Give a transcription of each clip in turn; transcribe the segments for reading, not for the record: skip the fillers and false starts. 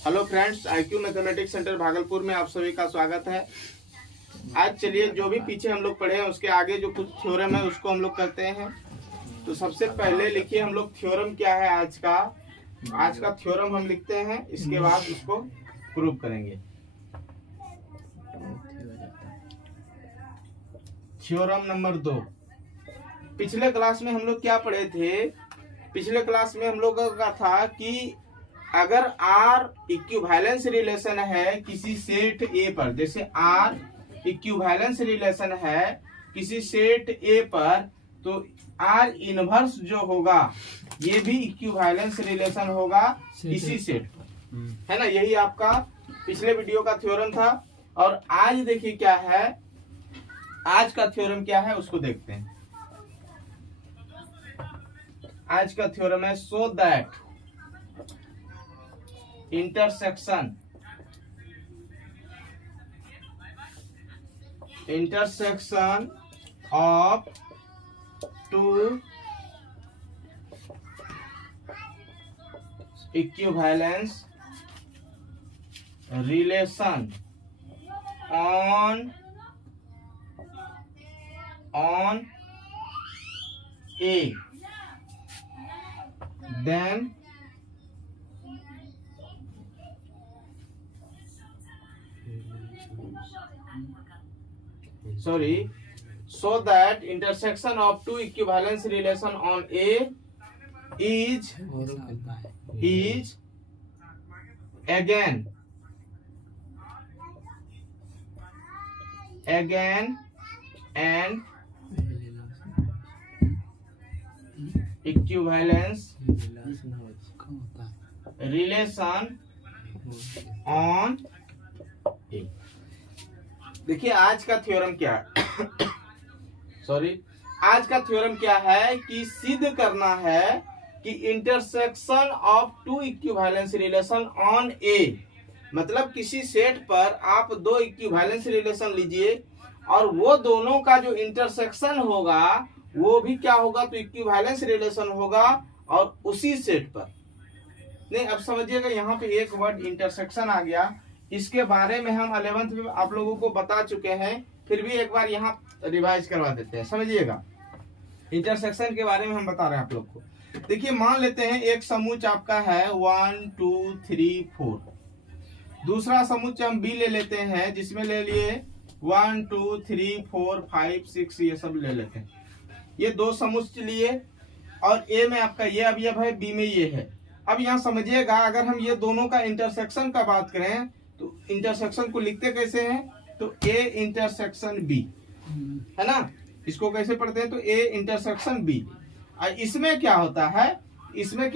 Hello friends, IQ mathematics centre Bhagalpur में आप सभी का स्वागत है। आज चलिए जो भी पीछे हम लोग पढ़े हैं उसके आगे जो कुछ थ्योरम है उसको हम लोग करते हैं। तो सबसे पहले लिखिए हम लोग थ्योरम क्या है आज का थ्योरम हम लिखते हैं, इसके बाद उसको प्रूव करेंगे। Theorem number 2। पिछले क्लास में हम लोग क्या पढ़े थे? पिछले क्लास में हम लोग का था कि अगर R इक्विवेलेंस रिलेशन है किसी सेट A पर, जैसे R इक्विवेलेंस रिलेशन है किसी सेट A पर, तो R इनवर्स जो होगा ये भी इक्विवेलेंस रिलेशन होगा इसी सेट पर, है ना। यही आपका पिछले वीडियो का थ्योरम था। और आज देखिए क्या है, आज का थ्योरम क्या है उसको देखते हैं। आज का थ्योरम है so that intersection of two equivalence relation on A, then so that intersection of two equivalence relation on A is again an equivalence relation on A। देखिए आज का थ्योरम क्या है आज का थ्योरम क्या है कि सिद्ध करना है कि intersection of two equivalence relation on A, मतलब किसी सेट पर आप दो इक्विवेलेंस रिलेशन लीजिए और वो दोनों का जो इंटरसेक्शन होगा वो भी क्या होगा, तो इक्विवेलेंस रिलेशन होगा और उसी सेट पर। नहीं, अब समझिएगा यहाँ पे एक वर्ड इंटरसेक्शन आ गया, इसके बारे में हम 11th में आप लोगों को बता चुके हैं, फिर भी एक बार यहाँ रिवाइज करवा देते हैं। समझिएगा, इंटरसेक्शन के बारे में हम बता रहे हैं आप लोग को। देखिए मान लेते हैं एक समूच आपका है 1 2 3 4, दूसरा समूच हम B ले लेते हैं जिसमें ले लिए 1 2 3 4 5 6, ये सब ले लेते हैं। ये दो समुच्च लिए और A में आपका ये अवयव है, B में ये है। अब यहाँ समझिएगा, अगर हम ये दोनों का इंटरसेक्शन का बात करें तो इंटरसेक्शन को लिखते कैसे हैं, तो A इंटरसेक्शन B, है ना। इसको कैसे पढ़ते हैं, तो A इंटरसेक्शन B। इसमें क्या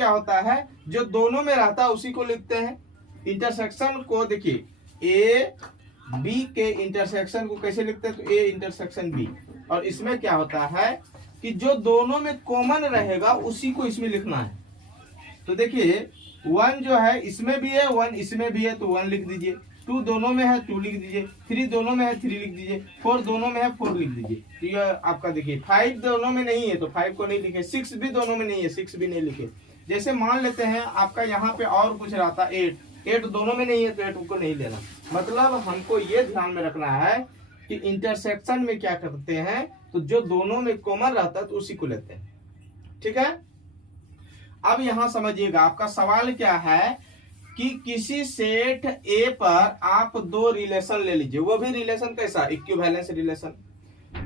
होता है, जो दोनों में रहता है उसी को लिखते हैं। इंटरसेक्शन को देखिए A B के इंटरसेक्शन को कैसे लिखते हैं, तो A इंटरसेक्शन B। और इसमें क्या होता है कि जो दोनों में कॉमन रहेगा उसी को इसमें लिखना है। तो देखिए 1 जो है इसमें भी है, 1 इसमें भी है, तो 1 लिख दीजिए। 2 दोनों में है, 2 लिख दीजिए। 3 दोनों में है, 3 लिख दीजिए। 4 दोनों में है, 4 लिख दीजिए। तो ये आपका देखिए 5 दोनों में नहीं है तो 5 को नहीं लिखे, 6 भी दोनों में नहीं है, 6 भी नहीं लिखे। जैसे मान लेते हैं आपका यहाँ पे और कुछ रहता 8 दोनों में नहीं है तो 8 को नहीं लेना। मतलब हमको ये ध्यान में रखना है कि इंटरसेक्शन में क्या करते हैं, तो जो दोनों में कॉमन रहता है तो उसी को लेते हैं। ठीक है, अब यहां समझिएगा आपका सवाल क्या है कि किसी सेट A पर आप दो रिलेशन ले लीजिए, वो भी रिलेशन कैसा, इक्विवेलेंस रिलेशन।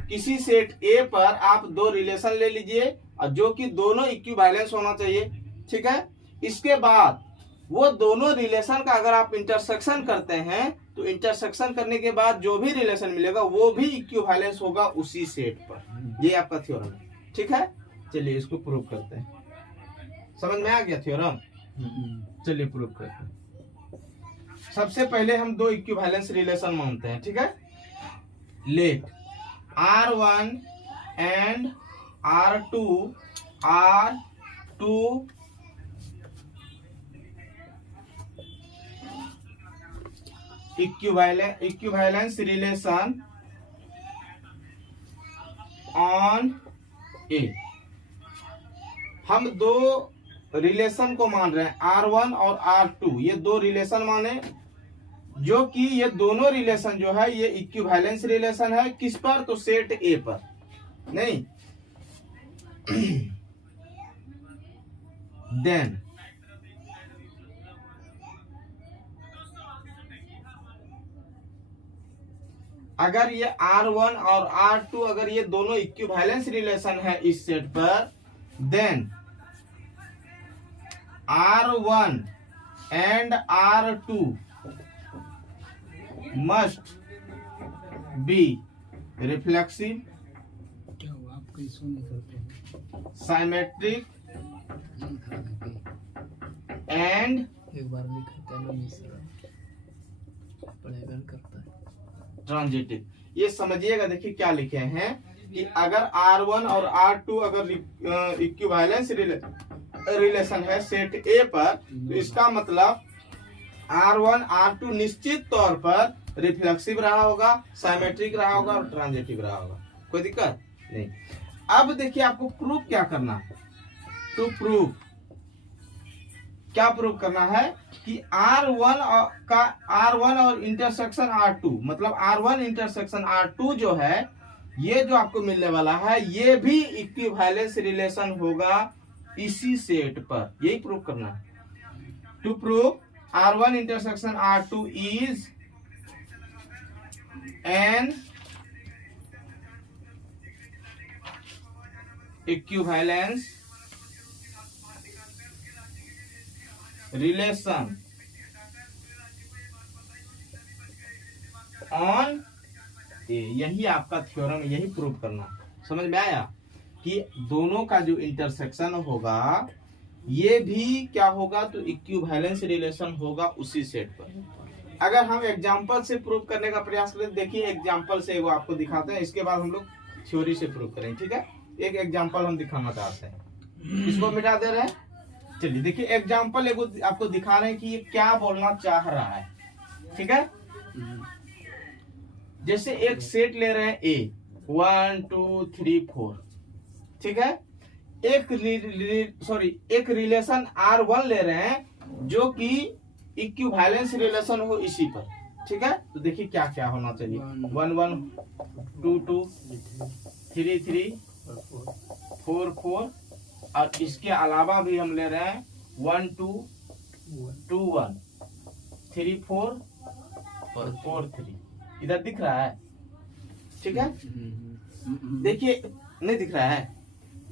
किसी सेट A पर आप दो रिलेशन ले लीजिए और जो कि दोनों इक्विवेलेंस होना चाहिए। ठीक है, इसके बाद वो दोनों रिलेशन का अगर आप इंटरसेक्शन करते हैं तो इंटरसेक्शन करने के बाद जो भी रिलेशन मिलेगा वो भी इक्विवेलेंस होगा उसी सेट पर। ये आपका थ्योरम है। ठीक है, चलिए इसको प्रूव करते हैं। समझ में आ गया थ्योरम? चलिए प्रूव करते हैं। सबसे पहले हम दो इक्विवेलेंस रिलेशन मानते हैं। ठीक है, let R1 and R2 are two equivalence relation on A। हम दो रिलेशन को मान रहे हैं R1 और R2, ये दो रिलेशन माने, जो कि ये दोनों रिलेशन जो है ये इक्विवेलेंस रिलेशन है। किस पर? तो सेट ए पर। नहीं, देन अगर ये R1 और R2 अगर ये दोनों इक्विवेलेंस रिलेशन है इस सेट पर, then R1 and R2 must be reflexive, क्या हुआ? आप कहीं सो नहीं करते? साइमेट्रिक एंड एक बार भी करते हैं मिस पढ़ेगा करता है। ट्रांजिटिव। ये समझिएगा, देखिए क्या लिखे हैं कि अगर R1 और R2 अगर इक्विवेलेंस रिलेशन है सेट ए पर, तो इसका मतलब R1 R2 निश्चित तौर पर रिफ्लेक्सिव रहा होगा, साइमेट्रिक रहा होगा और ट्रांजिटिव रहा होगा। कोई दिक्कत नहीं। अब देखिए आपको प्रूफ क्या करना है। टू प्रूव, क्या प्रूव करना है कि R1 और इंटरसेक्शन R2, मतलब R1 इंटरसेक्शन R2 जो है, ये जो आपको मिलने वाला है ये भी इक्विवेलेंस रिलेशन होगा इसी सेट पर। यही प्रूव करना है। To prove R1 intersection R2 is an equivalence relation on A। यही आपका थ्योरम, यही प्रूव करना। समझ में आया कि दोनों का जो इंटरसेक्शन होगा ये भी क्या होगा? तो इक्विवेलेंस रिलेशन होगा उसी सेट पर। अगर हम एग्जांपल से प्रूव करने का प्रयास करें, देखिए एग्जांपल से वो आपको दिखाते हैं, इसके बाद हम लोग थ्योरी से प्रूव करेंगे। ठीक है, एक एग्जांपल हम दिखाना चाहते हैं। इसको मिटा दे रहे हैं। चलिए देखिए एग्जांपल एगो आपको दिखा रहे हैं कि ये क्या बोलना चाह रहा है। ठीक है, जैसे एक सेट ले रहे हैं A 1 2 3 4। ठीक है, एक रिलेशन R1 ले रहे हैं जो कि इक्विवेलेंस रिलेशन हो इसी पर। ठीक है, तो देखिए क्या क्या होना चाहिए। 1 1 2 2 3 3 4 4 और इसके अलावा भी हम ले रहे हैं 1 2 2 1 3 4 4 3। इधर दिख रहा है? ठीक है, देखिए नहीं दिख रहा है।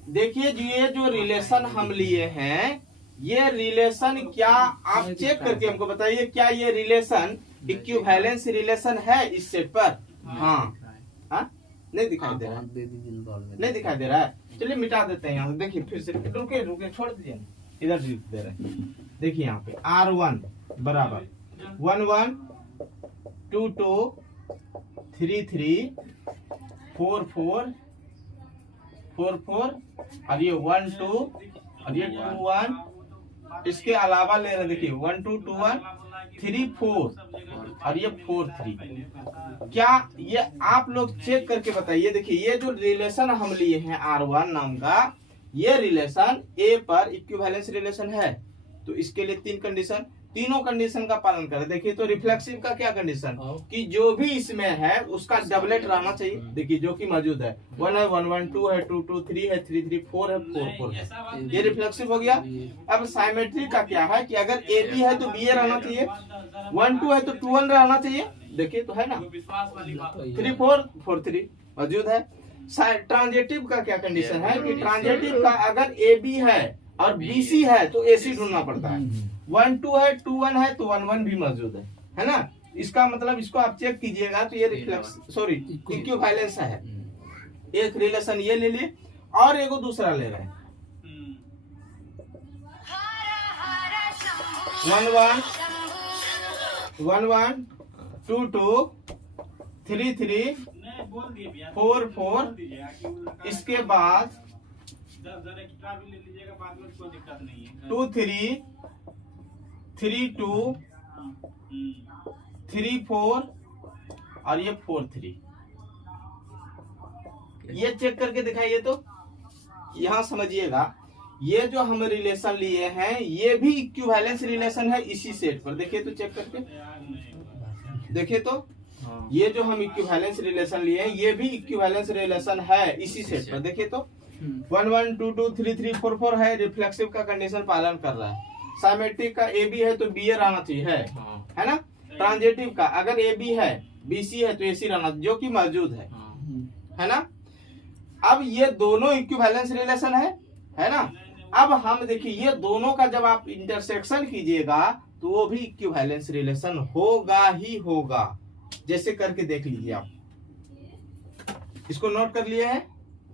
देखिए ये जो रिलेशन हम लिए हैं, ये रिलेशन क्या, आप चेक करके हमको बताइए, क्या ये रिलेशन इक्विवेलेंस रिलेशन है इस सेट पर? हाँ, हाँ नहीं दिखाई दे रहा है, नहीं दिखाई दे रहा है। चलिए मिटा देते हैं यहाँ से। देखिए फिर से, रुके रुके छोड़ दीजिए, इधर दे रहे हैं। देखिए यहाँ पे R1 बराबर 1 1 2 2 3 3 4 4 4 4 और ये 1 2 और ये 2 1। इसके अलावा ले रहे, देखिए 1 2 2 1 3 4 और ये 4 3। क्या ये आप लोग चेक करके बताइए। देखिए ये जो रिलेशन हम लिए हैं R1 नाम का, ये रिलेशन A पर इक्विवेलेंस रिलेशन है। तो इसके लिए तीन कंडीशन, तीनों कंडीशन का पालन करें। देखिए तो रिफ्लेक्सिव का क्या कंडीशन कि जो भी इसमें है उसका डबलेट रहना चाहिए। देखिए जो कि मौजूद है, 1 है 1 1 2 है 2 2 3 है 3 3 4 है 4 4 है। ये रिफ्लेक्सिव हो गया। अब साइमेट्री का क्या है कि अगर ए बी है तो बी ए रहना चाहिए, 1 2 है तो 2 1 रहना चाहिए। देखिए तो है ना, 3 4 4 3 मौजूद है। ट्रांजिटिव का क्या कंडीशन है कि ट्रांजिटिव का अगर ए बी है और बी सी है तो ए सी ढूंढना पड़ता है। 1 2 है 2 1 है तो 1 1 भी मौजूद है ना। इसका मतलब इसको आप चेक कीजिएगा तो ये इक्विवेलेंस है। एक रिलेशन ये ले लिए और एगो दूसरा ले रहे हैं 1 1 1 1 2 2 3 3 4 4। इसके बाद 2 3 3 2 3 4 और ये 4 3। ये चेक करके दिखाइए तो यहाँ समझिएगा ये जो हम रिलेशन लिए हैं ये भी इक्विवेलेंस रिलेशन है इसी सेट पर। देखिए तो चेक करके देखिए तो ये जो हम इक्विवेलेंस रिलेशन लिए हैं ये भी इक्विवेलेंस रिलेशन है इसी सेट पर। देखिए तो 1 1 2 2 3 3 4 4 है, रिफ्लेक्सिव का कंडीशन पालन कर रहा है। साइमेट्रिक का ए बी है तो बी ए रहना चाहिए है ना। ट्रांजिटिव का अगर ए बी है बी सी है तो ए सी रहना जो कि मौजूद है ना। अब ये दोनों इक्विवेलेंस रिलेशन है ना। अब हम देखिए ये दोनों का जब आप इंटरसेक्शन कीजिएगा तो वो भी इक्विवेलेंस रिलेशन होगा ही होगा। जैसे करके देख लीजिए आप, इसको नोट कर लिए हैं,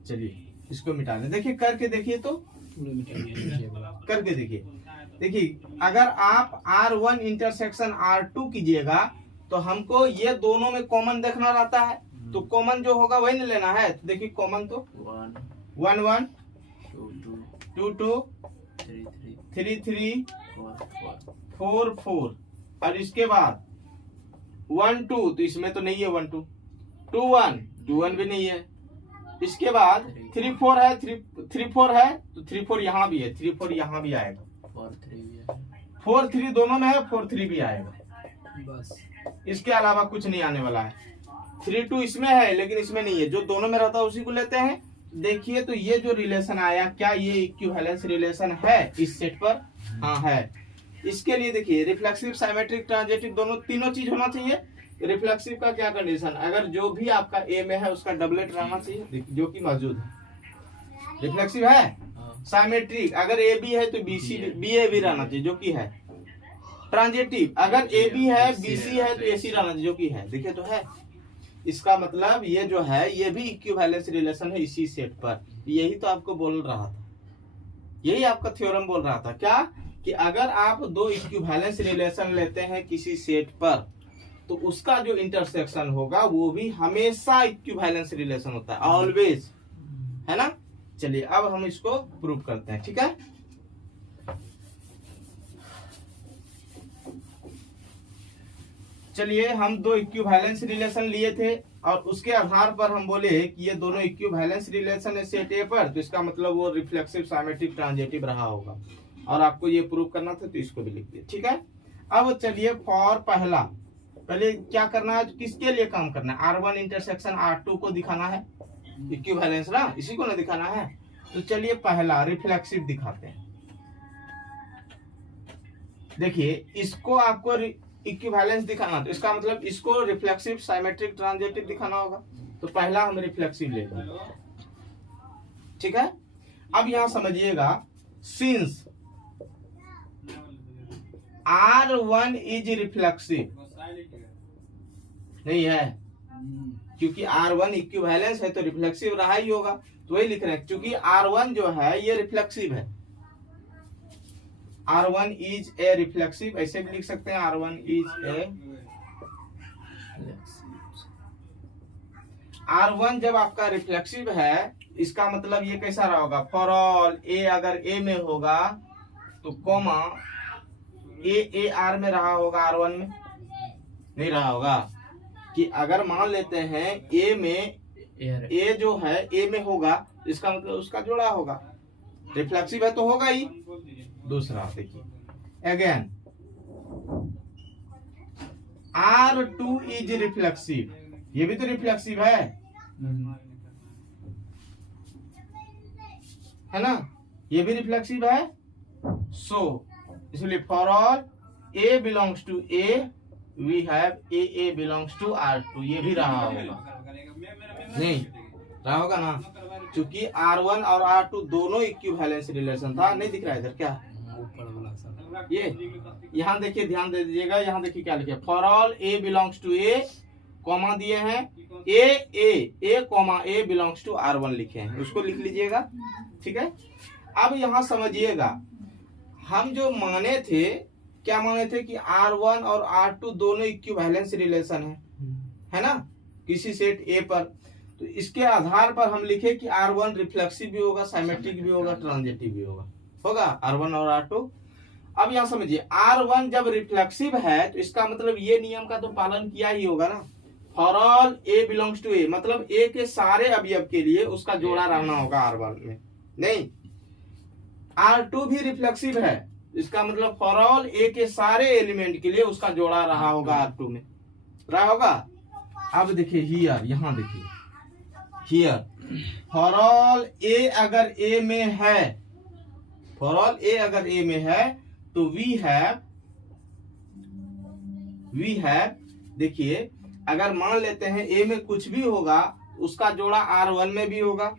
चलिए इसको मिटा लें। देखिए करके देखिए तो करके देखिए अगर आप R1 इंटरसेक्शन R2 कीजिएगा तो हमको ये दोनों में कॉमन देखना रहता है, तो कॉमन जो होगा वही नहीं लेना है। तो देखिए कॉमन तो 1 1 2 2 3 3 4 4 और इसके बाद 1 2 तो इसमें तो नहीं है 1 2 2 1 2 1 भी नहीं है। इसके बाद 3 4 है 3 4 है तो 3 4 यहाँ भी है, 3 4 यहाँ भी आएगा, 4 3 दोनों में है, 4 3 भी आएगा बस। इसके अलावा कुछ नहीं आने वाला है। 3 2 इसमें है लेकिन इसमें नहीं है, जो दोनों में रहता है उसी को लेते हैं। देखिए तो ये जो रिलेशन आया क्या ये इक्विवेलेंस रिलेशन है इस सेट पर? हाँ है। इसके लिए देखिए रिफ्लेक्सिव साइमेट्रिक ट्रांजिटिव दोनों तीनों चीज होना चाहिए। रिफ्लेक्सिव का क्या कंडीशन, अगर जो भी आपका ए में है उसका डबलेट रहना चाहिए जो कि मौजूद है। रिफ्लेक्सिव है। साइमेट्रिक अगर ए बी है तो बी सी बी ए भी रहना चाहिए जो कि है। ट्रांजिटिव अगर ए बी है बी सी है तो ए सी रहना चाहिए जो कि है। देखिए तो है। इसका मतलब ये जो है ये भी इक्विवेलेंस रिलेशन है इसी सेट पर। यही तो आपको बोल रहा था, यही आपका थ्योरम बोल रहा था क्या कि अगर आप दो इक्विवेलेंस रिलेशन लेते हैं किसी सेट पर तो उसका जो इंटरसेक्शन होगा वो भी हमेशा इक्विवेलेंस रिलेशन होता है, ऑलवेज, है ना। चलिए अब हम इसको प्रूव करते हैं, ठीक है। चलिए हम दो इक्विवेलेंस रिलेशन लिए थे और उसके आधार पर हम बोले कि ये दोनों इक्विवेलेंस रिलेशन है सेट ए पर, तो इसका मतलब वो रिफ्लेक्सिव साइमेट्रिक ट्रांजिटिव रहा होगा और आपको ये प्रूव करना था तो इसको भी लिख दिया, ठीक है। अब चलिए फॉर पहले क्या करना है, किसके लिए काम करना है, R1 इंटरसेक्शन R2 को दिखाना है, इक्विवेलेंस ना, इसी को ना दिखाना है। तो चलिए पहला रिफ्लेक्सिव दिखाते हैं। देखिए इसको आपको इक्विवेलेंस दिखाना, तो इसका मतलब इसको रिफ्लेक्सिव साइमेट्रिक ट्रांजिटिव दिखाना होगा। तो पहला हम रिफ्लेक्सिव लेंगे, ठीक है। अब यहां समझिएगा, सिंस R1 इज रिफ्लेक्सिव नहीं है, क्योंकि R1 इक्विवेलेंस है तो रिफ्लेक्सिव रहा ही होगा, तो वही लिख रहे हैं। क्योंकि R1 जो है ये रिफ्लेक्सिव है, R1 इज ए रिफ्लेक्सिव, ऐसे भी लिख सकते हैं R1 इज ए। R1 जब आपका रिफ्लेक्सिव है इसका मतलब ये कैसा रहा होगा, फॉर ऑल ए, अगर ए में होगा तो कॉमा ए आर में रहा होगा, R1 में नहीं रहा होगा। कि अगर मान लेते हैं ए में ए जो है ए में होगा इसका मतलब उसका जोड़ा होगा, रिफ्लेक्सिव है तो होगा ही। दूसरा देखिए अगेन R2 इज रिफ्लेक्सिव, ये भी तो रिफ्लेक्सिव है ना, ये भी रिफ्लेक्सिव है। सो इसलिए for all A belongs to A we have A belongs to R2, ये भी रहा होगा, नहीं रहा होगा ना, क्योंकि R1 और R2 दोनों इक्विवेलेंस रिलेशन था। नहीं दिख रहा है इधर क्या, ये यहाँ देखिए, ध्यान दे दीजिएगा, यहाँ देखिए क्या लिखे, for all A belongs to A, comma दिए हैं a comma a belongs to R1 लिखे हैं, उसको लिख लीजिएगा, ठीक है। अब यहाँ समझिएगा, हम जो माने थे, क्या माने थे कि R1 और R2 दोनों इक्विवेलेंस रिलेशन है ना, किसी सेट ए पर। तो इसके आधार पर हम लिखे कि R1 रिफ्लेक्सिव भी होगा, साइमेट्रिक भी होगा, ट्रांजिटिव भी होगा R1 और R2। अब यहाँ समझिए, R1 जब रिफ्लेक्सिव है तो इसका मतलब ये नियम का तो पालन किया ही होगा ना, for all A belongs to A, मतलब ए के सारे अवयव के लिए उसका जोड़ा रहना होगा R1 में, नहीं R2 भी रिफ्लेक्सिव है, इसका मतलब फॉर ऑल ए के सारे एलिमेंट के लिए उसका जोड़ा रहा होगा R2 में, रहा होगा। अब देखिए हियर, यहां देखिए हियर, फॉर ऑल ए अगर ए में है, फॉर ऑल ए अगर ए में है तो वी हैव देखिए, अगर मान लेते हैं ए में कुछ भी होगा उसका जोड़ा R1 में भी होगा,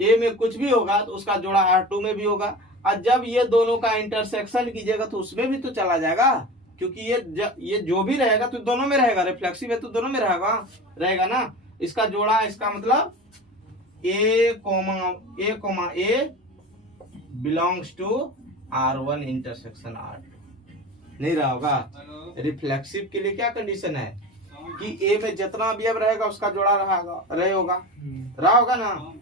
ए में कुछ भी होगा तो उसका जोड़ा R2 में भी होगा, और जब ये दोनों का इंटरसेक्शन कीजिएगा तो उसमें भी तो चला जाएगा, क्योंकि ये जो भी रहेगा तो दोनों में रहेगा, रिफ्लेक्सिव है तो दोनों में रहेगा ना। इसका जोड़ा, इसका मतलब a comma a belongs to R1 intersection R2, नहीं रहा होगा। रिफ्लेक्सिव के लिए क्या कंडीशन है कि ए में जितना अवयव रहेगा उसका जोड़ा रहा होगा ना,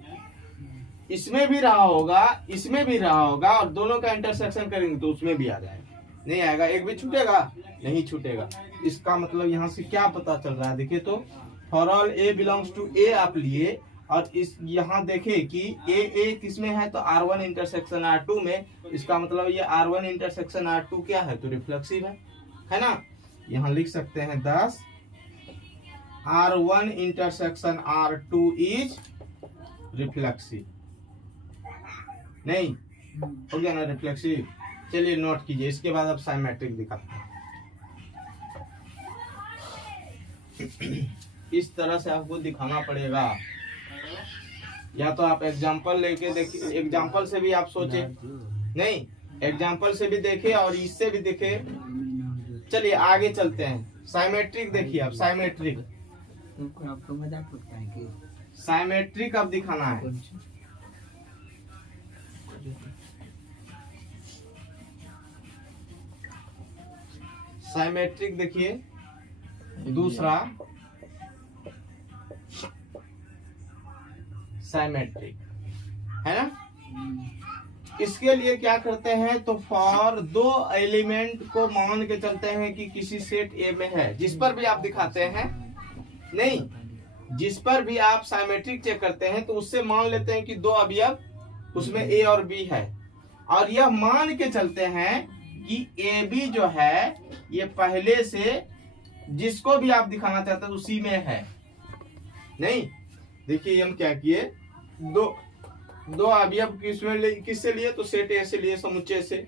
इसमें भी रहा होगा, इसमें भी रहा होगा, और दोनों का इंटरसेक्शन करेंगे तो उसमें भी आ जाएगा, नहीं आएगा, एक भी छूटेगा नहीं छूटेगा। इसका मतलब यहाँ से क्या पता चल रहा है, देखिए तो for all A belongs to A आप लिए, और इस यहाँ देखें कि ए किसमें है तो R1 इंटरसेक्शन R2 में, इसका मतलब ये R1 इंटरसेक्शन R2 क्या है तो रिफ्लेक्सिव है ना। यहाँ लिख सकते हैं 10 R1 intersection R2 is reflexive, नहीं हो गया ना रिफ्लेक्सिव। चलिए नोट कीजिए, इसके बाद अब साइमेट्रिक दिखाते हैं। इस तरह से आपको दिखाना पड़ेगा, या तो आप एग्जांपल लेके देखिए, एग्जांपल से भी आप सोचे, नहीं एग्जांपल से भी देखे और इससे भी देखे। चलिए आगे चलते हैं, साइमेट्रिक देखिए। अब साइमेट्रिक आपको मजाक लगता है कि साइमेट्रिक अब दिखाना है। साइमेट्रिक देखिए, दूसरा साइमेट्रिक है ना। इसके लिए क्या करते हैं तो फॉर दो एलिमेंट को मान के चलते हैं कि किसी सेट ए में है, जिस पर भी आप दिखाते हैं, नहीं जिस पर भी आप साइमेट्रिक चेक करते हैं तो उससे मान लेते हैं कि दो अवयव उसमें ए और बी है, और यह मान के चलते हैं कि ए बी जो है ये पहले से जिसको भी आप दिखाना चाहते हैं उसी में है। नहीं देखिए हम क्या किए, दो अवयव किससे लिए तो सेट ए से लिए, समुच्चय से।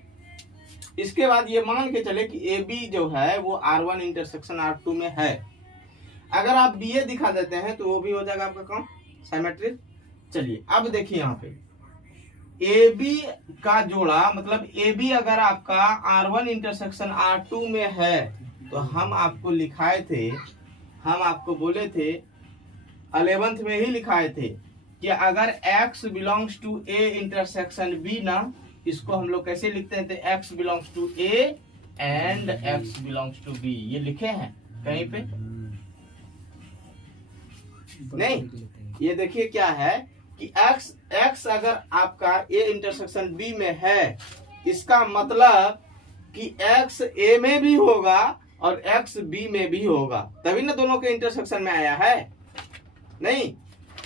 इसके बाद ये मान के चले कि ए बी जो है वो R1 इंटरसेक्शन R2 में है। अगर आप बी ए दिखा देते हैं तो वो भी हो जाएगा आपका काम साइमेट्रिक। चलिए अब देखिए यहाँ पे ए बी का जोड़ा, मतलब ए बी अगर आपका R1 इंटरसेक्शन R2 में है तो हम आपको लिखाए थे, हम आपको बोले थे 11th में ही लिखाए थे कि अगर x belongs to a intersection b ना, इसको हम लोग कैसे लिखते हैं तो x belongs to a and x belongs to b, ये लिखे हैं कहीं पे नहीं। ये देखिए क्या है कि x अगर आपका a इंटरसेक्शन b में है, इसका मतलब कि x a में भी होगा और x b में भी होगा, तभी ना दोनों के इंटरसेक्शन में आया है। नहीं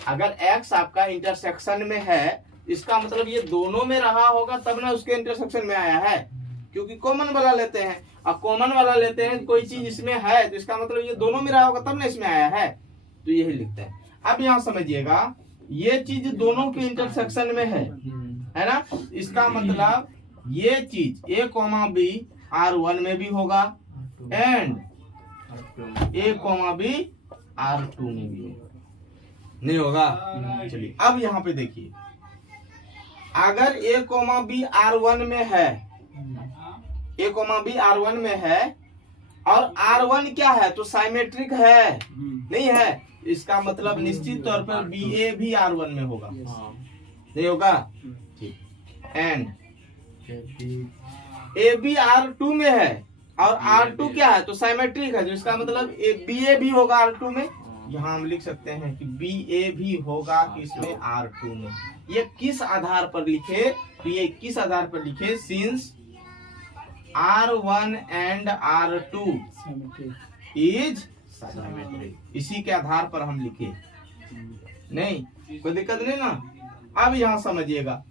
अगर x आपका इंटरसेक्शन में है, इसका मतलब ये दोनों में रहा होगा तब ना उसके इंटरसेक्शन में आया है, क्योंकि कॉमन वाला लेते हैं। अब कॉमन वाला लेते हैं, कोई चीज इसमें है तो इसका मतलब ये दोनों में रहा होगा तब ना इसमें आया है, तो यही लिखते हैं। अब यहाँ समझिएगा, ये चीज दोनों के इंटरसेक्शन में है ना, इसका मतलब ये चीज a कोमा b R1 में भी होगा and a coma b R2 में भी होगा, नहीं होगा। चलिए अब यहाँ पे देखिए, अगर a कोमा b R1 में है, a कोमा b R1 में है और R1 क्या है तो साइमेट्रिक है, नहीं है, इसका मतलब निश्चित तौर पर BA भी R1 में होगा, नहीं होगा। ठीक, एंड AB R2 में है और R2 क्या है तो साइमेट्रिक है, जिसका मतलब BA भी होगा R2 में। यहाँ हम लिख सकते हैं कि BA भी होगा किसमें R2 में। ये किस आधार पर लिखे तो ये किस आधार पर लिखे, since R1 and R2 is symmetric, इसी के आधार पर हम लिखे, नहीं कोई दिक्कत नहीं ना। अब यहाँ समझिएगा,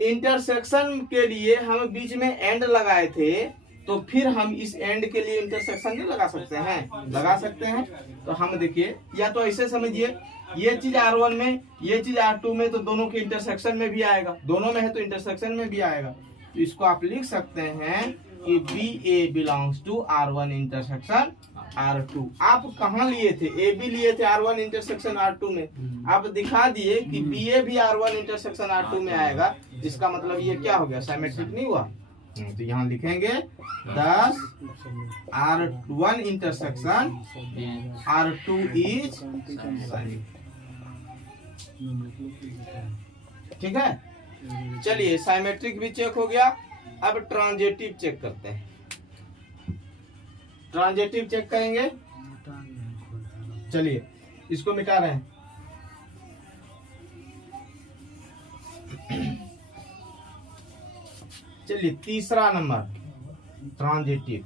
इंटरसेक्शन के लिए हम बीच में एंड लगाए थे, तो फिर हम इस एंड के लिए इंटरसेक्शन नहीं लगा सकते हैं? लगा सकते हैं। तो हम देखिए, या तो ऐसे समझिए, ये चीज R1 में, ये चीज R2 में, तो दोनों के इंटरसेक्शन में भी आएगा, दोनों में है तो इंटरसेक्शन में भी आएगा। तो इसको आप लिख सकते हैं कि BA belongs to R1 intersection R2। आप कहाँ लिए थे? AB लिए थे R1 इंटरसेक्शन R2 में। आप दिखा दिए कि BA भी R1 इंटरसेक्शन R2 में आएगा, जिसका मतलब ये क्या हो गया? सिमेट्रिक नहीं हुआ। तो यहाँ लिखेंगे 10 R1 intersection R2 is symmetric. ठीक है, चलिए सिमेट्रिक भी चेक हो गया। अब ट्रांजिटिव चेक करते हैं। ट्रांजिटिव चेक करेंगे। चलिए इसको मिटा रहे हैं। चलिए तीसरा नंबर ट्रांजिटिव।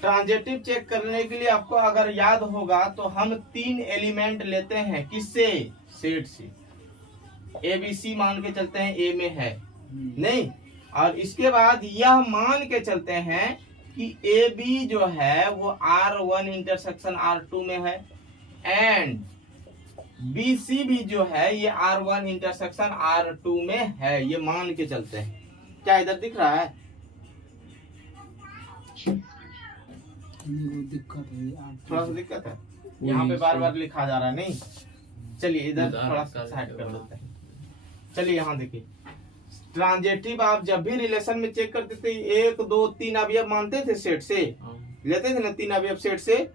ट्रांजिटिव चेक करने के लिए आपको अगर याद होगा तो हम 3 एलिमेंट लेते हैं। किससे? सेट से। ABC मान के चलते हैं A में है नहीं, और इसके बाद यह मान के चलते हैं कि AB जो है वो R1 इंटरसेक्शन R2 में है, एंड BC भी जो है ये R1 इंटरसेक्शन R2 में है, ये मान के चलते हैं। क्या इधर दिख रहा है? दिक्कत है, थोड़ा सा दिक्कत है, यहाँ पे बार बार लिखा जा रहा है। नहीं, चलिए इधर थोड़ा सा साइड कर देते हैं। चलिए यहाँ देखिए, ट्रांजिटिव आप जब भी रिलेशन में चेक करते थे 1 2 3 अवयव मानते थे सेट से, लेते थे ना 3 अवयव सेट से,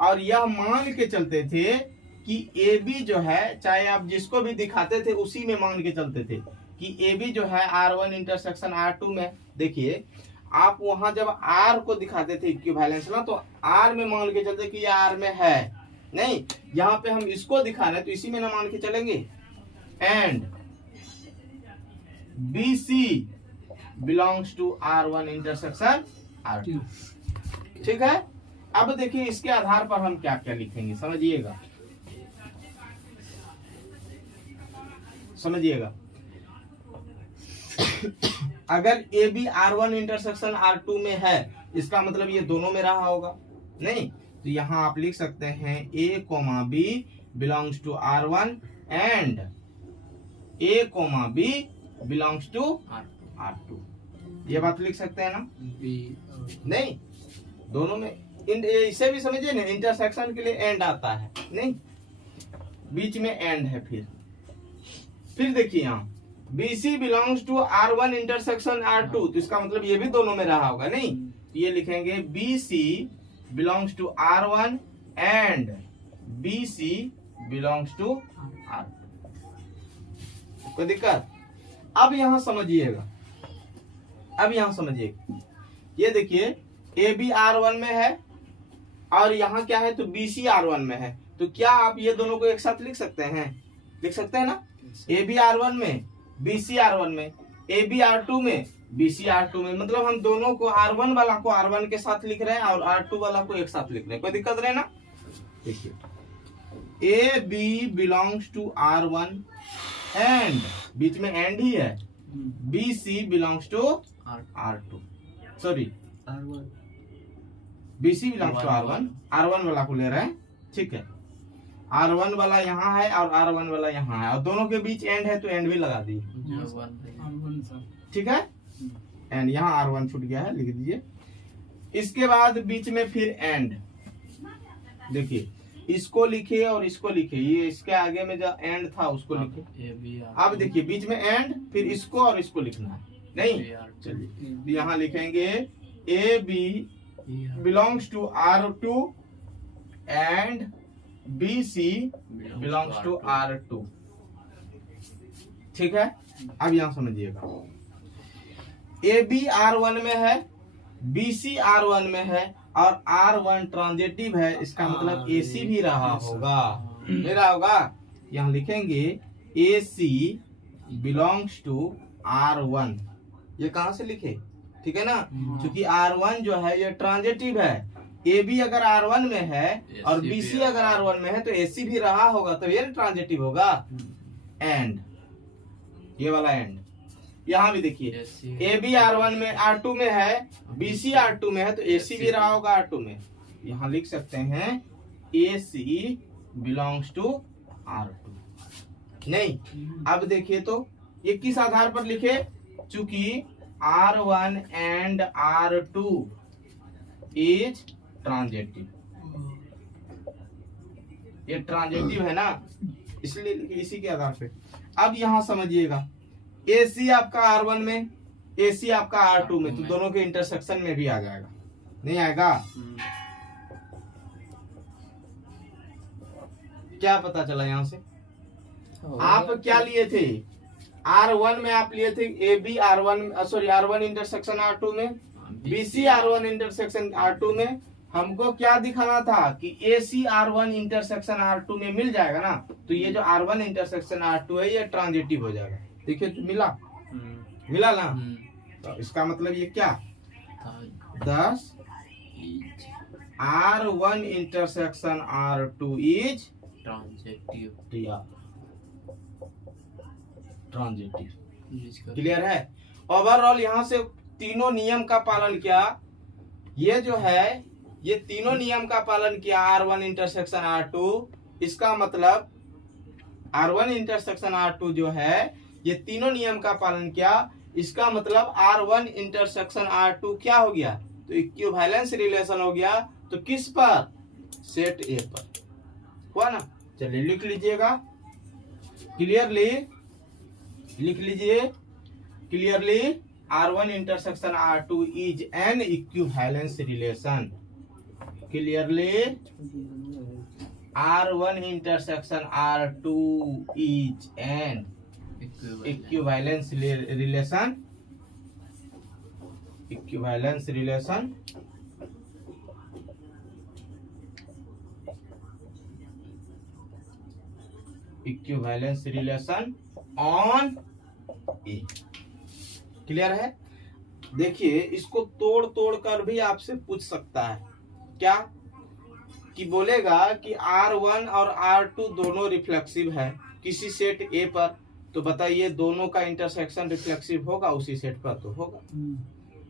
और यह मान के चलते थे कि AB जो है, चाहे आप जिसको भी दिखाते थे उसी में मान के चलते थे कि AB जो है R1 इंटरसेक्शन R2 में। देखिए आप वहां जब R को दिखाते थे इक्विवेलेंस ना, तो R में मान के चलते कि ये R में है नहीं, यहाँ पे हम इसको दिखा रहे हैं तो इसी में ना मान के चलेंगे। And BC belongs to R1 intersection R2। ठीक है, अब देखिए इसके आधार पर हम क्या क्या लिखेंगे, समझिएगा समझिएगा। अगर AB R1 इंटरसेक्शन R2 में है, इसका मतलब ये दोनों में रहा होगा नहीं, तो यहां आप लिख सकते हैं A, B belongs to R1 and A, B belongs to R2। ये बात लिख सकते हैं ना? नहीं, दोनों में इसे भी समझिए ना, इंटरसेक्शन के लिए एंड आता है नहीं, बीच में एंड है। फिर देखिए यहाँ BC belongs to R1 intersection R2, तो इसका मतलब ये भी दोनों में रहा होगा नहीं, तो ये लिखेंगे BC belongs to R1 and BC belongs to R2। कोई दिक्कत? अब यहां समझिएगा, अब यहां समझिए, ये देखिए AB R1 में है और यहाँ क्या है, तो BC R1 में है, तो क्या आप ये दोनों को एक साथ लिख सकते हैं? लिख सकते हैं ना? AB R1 में, BC R1 में, AB R2 में, BC R2 में, मतलब हम दोनों को R1 वाला को R1 के साथ लिख रहे हैं और R2 वाला को एक साथ लिख रहे हैं। कोई दिक्कत रहे ना? देखिए AB belongs to R1 and, बीच में एंड ही है, BC belongs to R2, sorry BC belongs to R1, R1 वाला को ले रहे हैं। ठीक है, R1 वाला यहाँ है और R1 वाला यहाँ है, और दोनों के बीच एंड है तो एंड भी लगा दिए। ठीक है, एंड यहाँ R1 छूट गया है, लिख दीजिए। इसके बाद बीच में फिर एंड, देखिए इसको लिखिए और इसको लिखिए, ये इसके आगे में जो एंड था उसको लिखिए। अब देखिए बीच में एंड, फिर इसको और इसको लिखना है नहीं। चलिए यहाँ लिखेंगे AB belongs to R2 and BC belongs to R2। ठीक है, अब यहां समझिएगा, AB R1 में है, BC R1 में है और R1 ट्रांजिटिव है, इसका मतलब AC भी रहा होगा, नहीं रहा होगा? यहाँ लिखेंगे AC बिलोंग्स टू R1। ये कहां से लिखे? ठीक है ना, क्योंकि R1 जो है ये ट्रांजिटिव है ए बी अगर R1 में है और AC बी भी सी अगर R1 में है तो AC भी रहा होगा, तो ये ट्रांजिटिव होगा। एंड ये वाला एंड, यहाँ भी देखिए ए बी R1 में R2 में है, बी सी R2 में है, तो AC भी रहा होगा R2 में। यहाँ लिख सकते हैं AC बिलोंग्स टू R2। नहीं, अब देखिए तो ये किस आधार पर लिखे, चूंकि R1 and R2 is transitive, ये ट्रांजिटिव है ना, इसलिए इसी के आधार पे। अब यहां समझिएगा, AC आपका R1 में, AC आपका R2 में, तो दोनों के इंटरसेक्शन में भी आ जाएगा, नहीं आएगा? क्या पता चला यहां से? आप क्या लिए थे, R1 में आप लिए थे AB R1 इंटरसेक्शन R2 में, BC R1 इंटरसेक्शन R2 में। हमको क्या दिखाना था कि AC R1 इंटरसेक्शन R2 में मिल जाएगा ना, तो ये जो R1 इंटरसेक्शन R2 है ये ट्रांजिटिव हो जाएगा। देखिए तो मिला ना, तो इसका मतलब ये क्या, 10 R1 intersection R2 is transitive. Clear है? ओवरऑल यहाँ से तीनों नियम का पालन किया, ये जो है ये तीनों नियम का पालन किया R1 इंटरसेक्शन R2, इसका मतलब R1 इंटरसेक्शन R2 जो है ये तीनों नियम का पालन किया, इसका मतलब R1 इंटरसेक्शन R2 क्या हो गया, तो इक्विवेलेंस रिलेशन हो गया। तो किस पर, सेट ए पर हुआ ना। चलिए लिख लीजिएगा, क्लियरली लिख लीजिए, clearly R1 intersection R2 is an equivalence relation. Clearly R1 intersection R2 is an equivalence relation, equivalence relation equivalence relation on A. Clear है? देखिए इसको तोड़ तोड़ कर भी आपसे पूछ सकता है, क्या कि बोलेगा कि R1 और R2 दोनों रिफ्लेक्सिव है किसी सेट A पर, तो बताइए दोनों का इंटरसेक्शन रिफ्लेक्सिव होगा उसी सेट पर, तो होगा।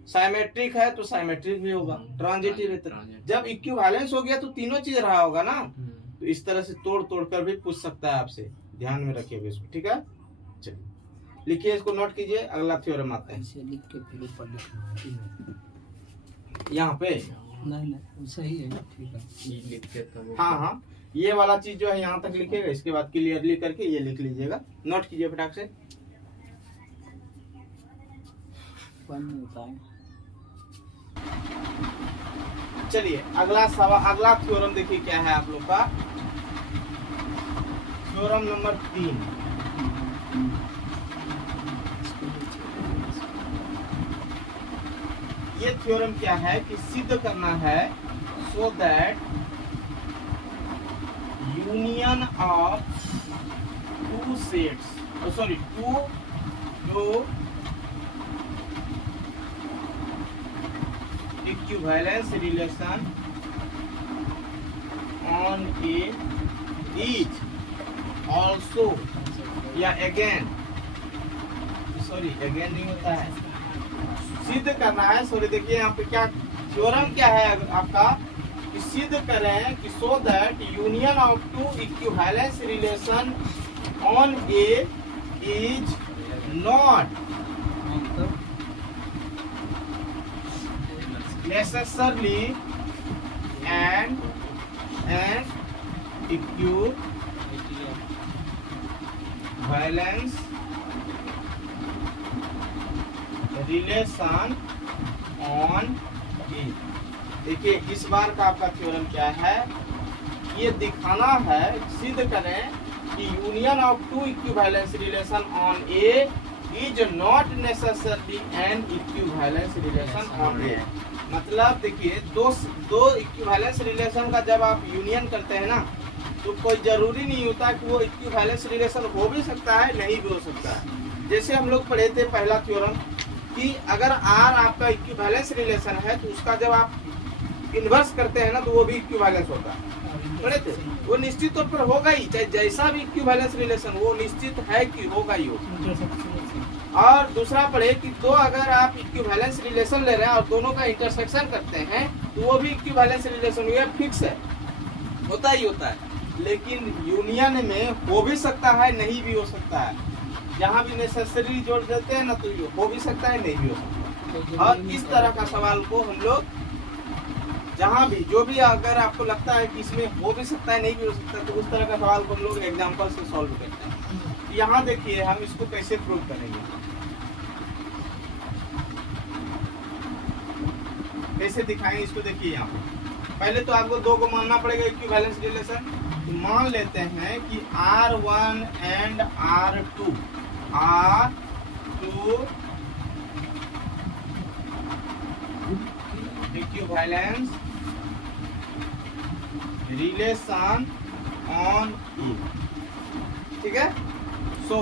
साइमेट्रिक है तो साइमेट्रिक भी होगा, ट्रांजिटिव है तो। जब इक्विवेलेंस हो गया तो तीनों चीज रहा होगा ना, तो इस तरह से तोड़ तोड़ कर भी पूछ सकता है आपसे, ध्यान में रखिएगा इसको, ठीक है। चलिए लिखिए, इसको नोट कीजिए, अगला थ्योरम आता है। लिख के फिर ऊपर लिखना यहाँ पे नहीं सही है, ठीक है। हाँ हाँ, ये वाला चीज जो है यहाँ तक लिखिएगा, इसके बाद क्लियरली करके ये लिख लीजिएगा, नोट कीजिए फटाक से। चलिए अगला सवाल, अगला थ्योरम देखिए क्या है आप लोग का, थ्योरम नंबर 3। ये थ्योरम क्या है कि सिद्ध करना है, so that union of two sets, two equivalence relation on A is also, या अगेन नहीं होता है, सिद्ध करना है। सॉरी देखिए यहाँ पे क्या थ्योरम क्या है आपका, कि सिद्ध करें कि so that union of two equivalence relation on A is not necessarily an equivalence relation on A। देखिए इस बार का आपका थ्योरम क्या है, ये दिखाना है, सिद्ध करें कि union of two equivalence relation on A is not necessarily an equivalence relation on A. मतलब देखिए दो इक्विवेलेंस रिलेशन का जब आप यूनियन करते हैं ना, तो कोई जरूरी नहीं होता कि वो इक्विवेलेंस रिलेशन हो भी सकता है, नहीं भी हो सकता है। जैसे हम लोग पढ़े थे पहला थ्योरम कि अगर R आपका इक्विवेलेंस रिलेशन है तो उसका जब आप इन्वर्स करते हैं ना तो वो भी इक्विवेलेंस होता है। पढ़े थे? वो निश्चित तौर पर होगा ही, चाहे जैसा भी इक्विवेलेंस रिलेशन वो निश्चित है कि होगा ही होगा। और दूसरा पढ़े कि दो अगर आप इक्विवेलेंस रिलेशन ले रहे हैं और दोनों का इंटरसेक्शन करते हैं तो वो भी इक्विवेलेंस रिलेशन हुआ, फिक्स है, होता ही होता है। लेकिन यूनियन में हो भी सकता है, नहीं भी हो सकता है। जहाँ भी नेसेसरी जोड़ देते हैं ना तो ये हो भी सकता है, नहीं भी हो सकता। और इस तरह का सवाल को हम लोग जहाँ भी जो भी अगर आपको लगता है कि इसमें हो भी सकता है, नहीं भी हो सकता, तो उस तरह का सवाल को हम लोग एग्जाम्पल से सॉल्व करते हैं। यहाँ देखिए हम इसको कैसे प्रूव करेंगे, कैसे दिखाएंगे इसको। देखिए यहाँ पे पहले तो आपको दो को मानना पड़ेगा इक्विवेलेंस रिलेशन। तो मान लेते हैं कि R1 and R2 equivalence relation on E, ठीक है। सो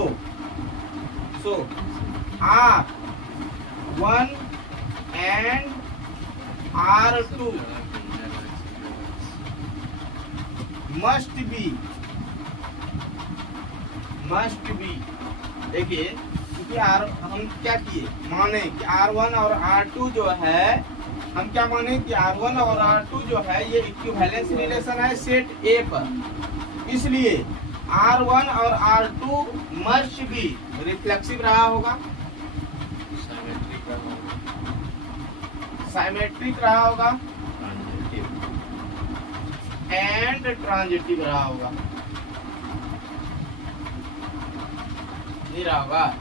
R1 and R2 must B, देखिए क्योंकि हम क्या किए, माने कि R1 और R2 जो है, हम क्या माने कि R1 और R2 जो है ये इक्विवेलेंस रिलेशन है सेट A पर। इसलिए R1 और R2 मस्ट बी रिफ्लेक्सिव रहा होगा, साइमेट्रिक रहा होगा एंड ट्रांजिटिव रहा होगा, नहीं रहा होगा।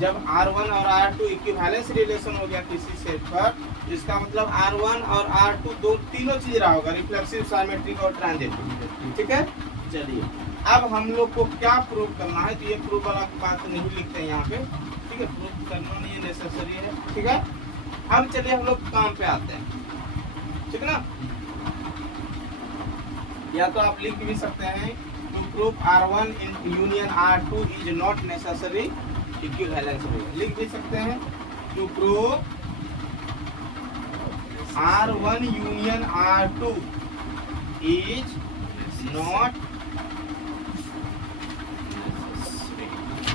जब R1 और R2 इक्विवेलेंस रिलेशन हो गया किसी सेट पर, इसका मतलब R1 और R2 दो तीनों चीज रहा होगा, रिफ्लेक्सिव, साइमेट्रिक और ट्रांजिटिव, ठीक है। चलिए अब हम लोग को क्या प्रूव करना है, तो ये प्रूव वाला बात नहीं लिखते हैं यहाँ पे, ठीक है, प्रूव करना नहीं नेसेसरी है, ठीक है। अब चलिए हम लोग काम पे आते हैं, ठीक है ना। या तो आप लिख भी सकते हैं to prove R1 in union R2 is not necessary equivalence, लिख भी सकते हैं to prove R1 union R2 is not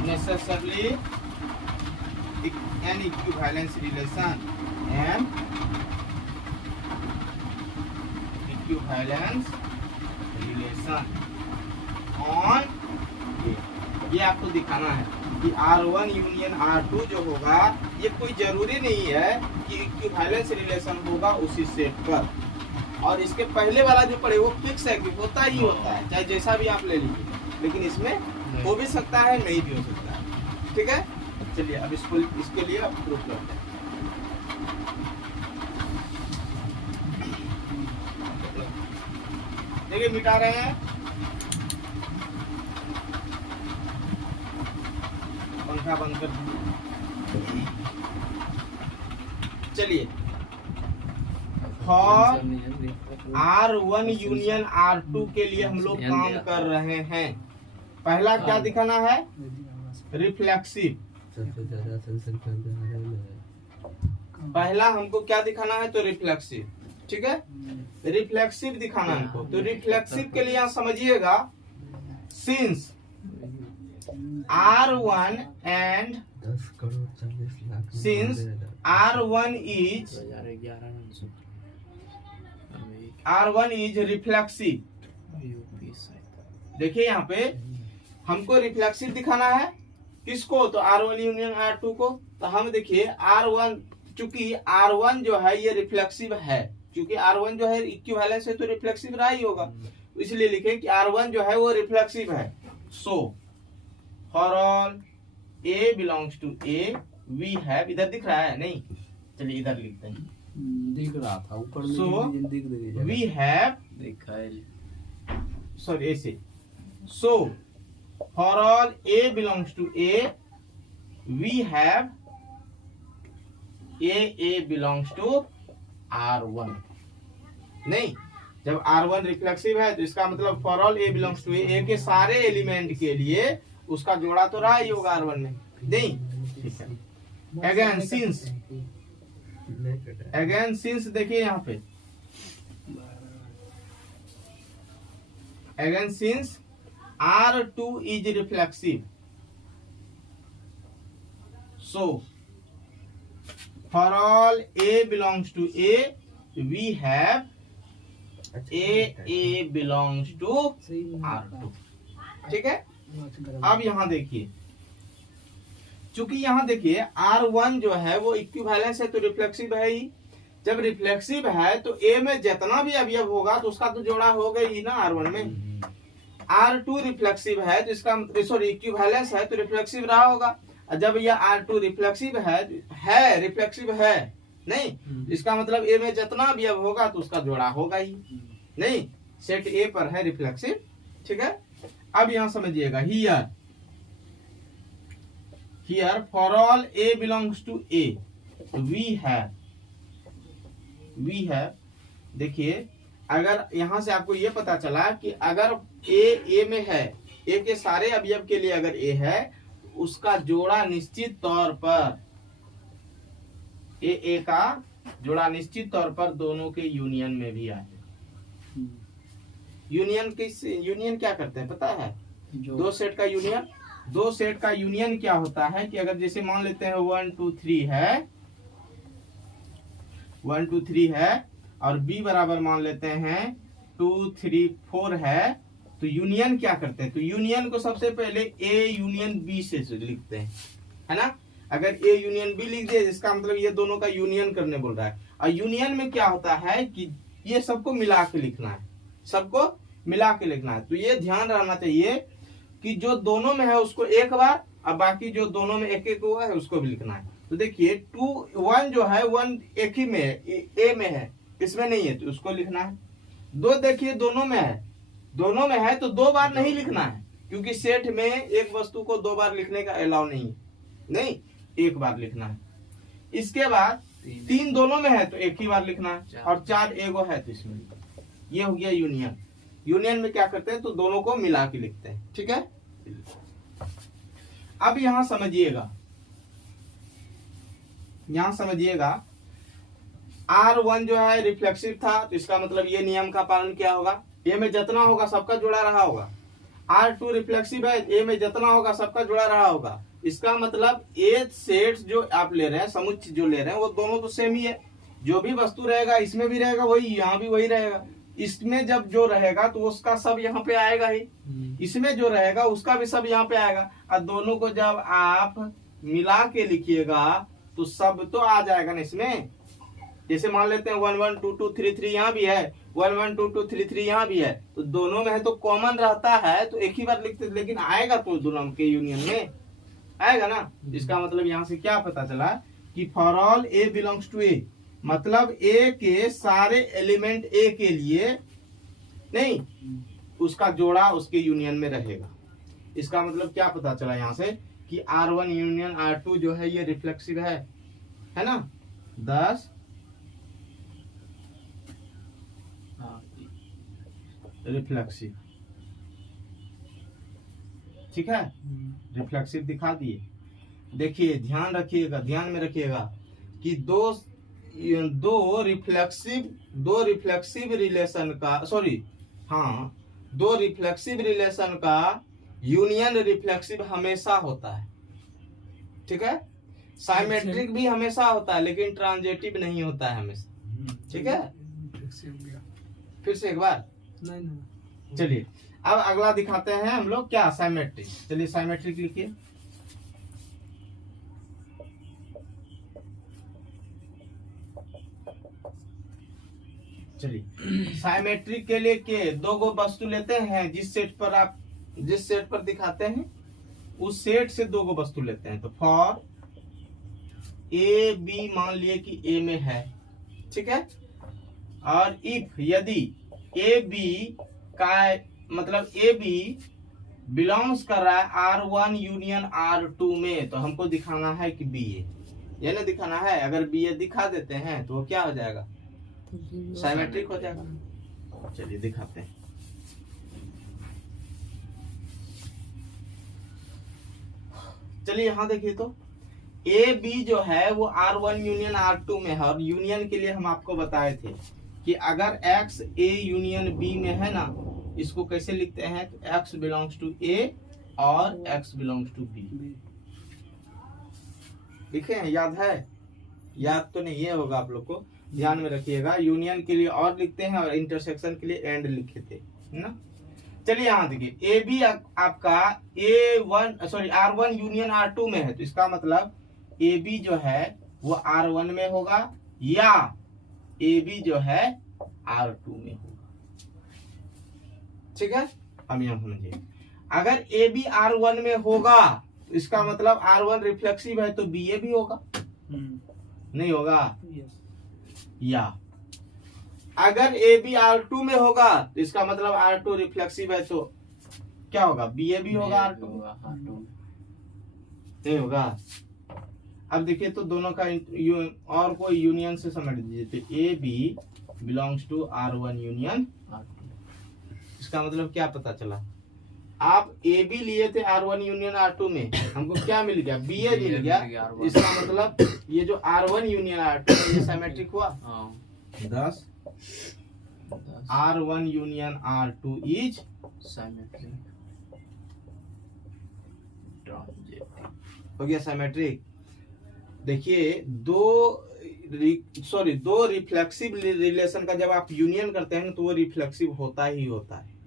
necessarily an equivalence relation and equivalence relation on ये आपको दिखाना है कि R1 यूनियन R2 जो होगा ये कोई जरूरी नहीं है कि इक्विवेलेंस रिलेशन होगा उसी सेट पर। और इसके पहले वाला जो पढ़े वो फिक्स है कि होता ही होता है, चाहे जैसा भी आप ले लीजिए, लेकिन इसमें हो भी सकता है, नहीं भी हो सकता है, ठीक है। चलिए अब इसके लिए आप प्रूफ करते हैं। देखिए मिटा रहे हैं, पंखा बंद कर दीजिए। चलिए फॉर R1 यूनियन R2 के लिए हम लोग काम कर रहे हैं। पहला क्या दिखाना है, रिफ्लेक्सिव। पहला हमको क्या दिखाना है, तो रिफ्लेक्सिव, ठीक है, रिफ्लेक्सिव दिखाना है हमको। तो रिफ्लेक्सिव के लिए आप समझिएगा, since R1 and since R1 is reflexive. देखिए यहाँ पे हमको रिफ्लेक्सिव दिखाना है, किसको, तो R1 यूनियन R2 को। तो हम देखिए R1, चूंकि R1 जो है ये रिफ्लेक्सिव है, क्योंकि R1 जो है इक्विवेलेंस है तो रिफ्लेक्सिव रहा ही होगा, इसलिए लिखे कि R1 जो है वो रिफ्लेक्सिव है। So for all A belongs to A we have, इधर दिख रहा है नहीं, चलिए इधर लिखते हैं, दिख रहा था ऊपर में। सो वी हैव देखा है, सॉरी ऐसे, so for all A belongs to A we have A belongs to R1। नहीं, जब R1 रिफ्लेक्सिव है तो इसका मतलब for all A belongs to A के सारे एलिमेंट के लिए उसका जोड़ा तो रहा ही होगा R1 में, नहीं, ठीक है। अगेन सिंस देखिए यहाँ पे again since R2 is reflexive, so for all A belongs to A, we have A belongs to सही नहीं R2. ठीक है, होता। अब यहाँ देखिए, चूंकि यहाँ देखिए R1 जो है वो इक्विवेलेंस है तो रिफ्लेक्सिव है ही। जब रिफ्लेक्सिव है तो A में जितना भी अवयव होगा तो उसका तो जोड़ा होगा ही ना R1 में। R2 रिफ्लेक्सिव है तो इसका सॉरी इक्विवेलेंस है तो रिफ्लेक्सिव रहा होगा। और जब यह R2 रिफ्लेक्सिव है रिफ्लेक्सिव है नहीं, इसका मतलब A में जितना अवयव होगा तो उसका जोड़ा होगा ही नहीं, सेट A पर है रिफ्लेक्सिव। ठीक है, अब यहां समझिएगा, here for all A belongs to A, we have देखिए, अगर यहां से आपको ये पता चला कि अगर A में है, A के सारे अवयव के लिए अगर A है, उसका जोड़ा निश्चित तौर पर A का जोड़ा निश्चित तौर पर दोनों के यूनियन में भी आए। यूनियन क्या करते हैं पता है? दो सेट का यूनियन क्या होता है कि अगर जैसे मान लेते हैं 1 2 3 है और B बराबर मान लेते हैं 2 3 4 है, तो यूनियन क्या करते हैं? तो यूनियन को सबसे पहले A यूनियन B से लिखते हैं, है ना। अगर A यूनियन B लिख दिए इसका मतलब ये दोनों का यूनियन करने बोल रहा है। और यूनियन में क्या होता है कि ये सबको मिला के लिखना है, तो ये ध्यान रहना चाहिए कि जो दोनों में है उसको एक बार, और बाकी जो दोनों में एक एक हुआ है उसको भी लिखना है। तो देखिए 1 जो है 1 एक ही में है, A में है, इसमें नहीं है तो उसको लिखना है। 2 देखिए दोनों में है तो 2 बार नहीं लिखना है, क्योंकि सेट में एक वस्तु को 2 बार लिखने का अलाउ नहीं, 1 बार लिखना है। इसके बाद 3 दोनों में है तो 1 ही बार लिखना है, और 4 एगो है तो इसमें। ये हो गया यूनियन में क्या करते हैं तो दोनों को मिला के लिखते हैं। ठीक है, अब यहां समझिएगा R1 जो है रिफ्लेक्सिव था तो इसका मतलब ये नियम का पालन किया होगा, A में जितना होगा सबका जुड़ा रहा होगा। R2 रिफ्लेक्सिव है, A में जितना होगा सबका जुड़ा रहा होगा। इसका मतलब A सेट्स जो आप ले रहे हैं, समुच्चय जो ले रहे हैं, वो दोनों तो सेम ही है। जो भी वस्तु रहेगा इसमें भी रहेगा वही, यहाँ भी वही रहेगा। इसमें जब जो रहेगा तो उसका सब यहाँ पे आएगा ही, इसमें जो रहेगा उसका भी सब यहाँ पे आएगा। और दोनों को जब आप मिला के लिखिएगा तो सब तो आ जाएगा ना इसमें। जैसे मान लेते हैं 1 1 2 2 3 3 यहाँ भी है, 1 1 2 2 3 3 यहाँ भी है, तो दोनों में है तो कॉमन रहता है तो एक ही बार लिखते, लेकिन आएगा तो दोनों के यूनियन में आएगा ना। इसका मतलब यहाँ से क्या पता चला कि for all A belongs to A, मतलब A के सारे एलिमेंट A के लिए नहीं, उसका जोड़ा उसके यूनियन में रहेगा। इसका मतलब क्या पता चला यहाँ से कि R1 यूनियन R2 जो है ये रिफ्लेक्सिव है ना। 10 रिफ्लेक्सिव, ठीक है, रिफ्लेक्सिव दिखा दिए। देखिए ध्यान में रखिएगा कि दो रिफ्लेक्सिव रिलेशन का यूनियन रिफ्लेक्सिव हमेशा होता है। ठीक है, साइमेट्रिक भी हमेशा होता है लेकिन ट्रांजिटिव नहीं होता है हमेशा। ठीक है, फिर से एक बार नहीं। चलिए अब अगला दिखाते हैं हम लोग क्या, साइमेट्रिक। चलिए साइमेट्रिक लिखिए। चलिए साइमेट्रिक के लिए के 2 गो वस्तु लेते हैं, जिस सेट पर दिखाते हैं उस सेट से 2 गो वस्तु लेते हैं। तो फॉर ए बी मान लिए कि A में है, ठीक है, और इफ यदि ए बी का मतलब ए बी बिलोंग्स कर रहा है R1 यूनियन R2 में, तो हमको दिखाना है कि बी ए, ये ना दिखाना है। अगर बी ए दिखा देते हैं तो वो क्या हो जाएगा, साइमेट्रिक हो जाएगा। चलिए दिखाते हैं। चलिए यहां देखिए तो ए बी जो है वो R1 यूनियन R2 में है, और यूनियन के लिए हम आपको बताए थे कि अगर X A यूनियन B में है ना, इसको कैसे लिखते हैं, तो x बिलोंग्स टू ए और x बिलोंग्स टू बी। लिखे हैं, याद है? याद तो नहीं है होगा आप लोग को, ध्यान में रखिएगा। यूनियन के लिए और लिखते हैं और इंटरसेक्शन के लिए एंड लिखे थे, है ना। चलिए यहाँ देखिए, ए बी आपका R1 यूनियन R2 में है, तो इसका मतलब ए बी जो है वो R1 में होगा या ए बी जो है R2 में होगा। ठीक है, अब यहाँ समझिए, अगर ए बी R1 में होगा तो इसका मतलब R1 रिफ्लेक्सिव है, तो बी ए भी होगा, नहीं होगा? या अगर ए बी R2 में होगा तो इसका मतलब R2 रिफ्लेक्सिव है, तो क्या होगा, बी ए भी होगा, R2 नहीं होगा। अब देखिए तो दोनों का और कोई यूनियन से समझ लीजिए, तो A B belongs to R1 union R2। इसका मतलब क्या पता चला, आप ए बी लिए थे R1 यूनियन R2 में, हमको क्या मिल गया, बी ए मिल गया। इसका मतलब ये जो R1 यूनियन R2 ये सिमेट्रिक हुआ। 10 R1 union R2 is symmetric, हो गया सिमेट्रिक। देखिए दो रिफ्लेक्सिव रिलेशन का जब आप यूनियन करते हैं तो वो रिफ्लेक्सिव होता ही होता है।